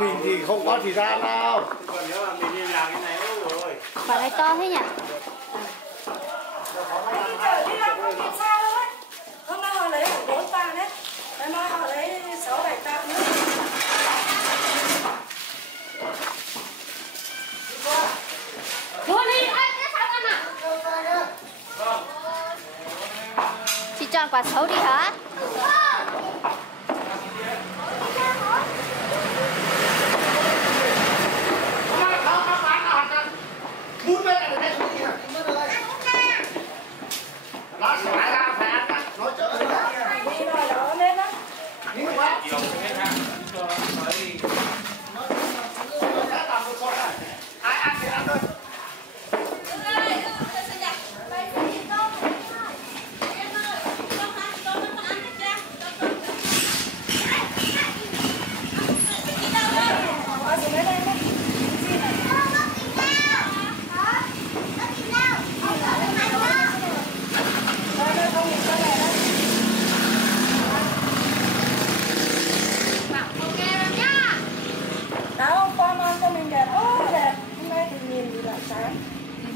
mình thì không có thời gian đâu. Còn nếu mà mình đi làm cái này rồi. Quả này to thế nhỉ? Đi làm không kịp sao đâu ấy. Hôm nay họ lấy 4 tạ đấy. Ngày mai họ lấy 6-7 tạ nữa. Thôi đi, anh sẽ sao ăn à? Chị chọn quả xấu đi hả? Muốn bên này đây đi à? Nó sẽ ra phải ăn á. Nói cho Đi rồi đó lên đó. đi quá. Nhiều cái ha. Cho tới Nó đã làm một con này. Ai ăn thì ăn thôi. Họ xuống đây đấy. Đây không nhìn con này đâu. Đó hôm qua mang cho mình đẹp, đẹp. Hôm nay thì nhìn thì lại sáng.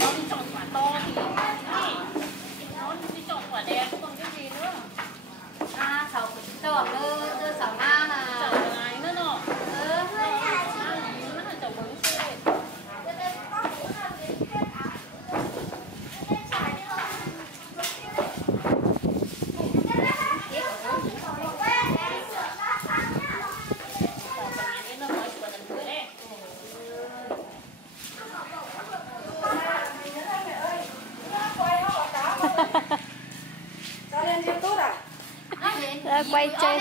Nó đi chọn quả to thì nó đi chọn quả đẹp còn cái gì nữa. À, sầu chọn đưa sầu na là Chọn cái nữa nọ. ừ. Nó là chọn bánh xe. Cho lên YouTube à? Ra quay trên.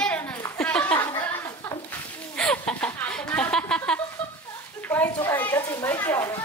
Quay chụp ảnh cho chị mấy kiểu này.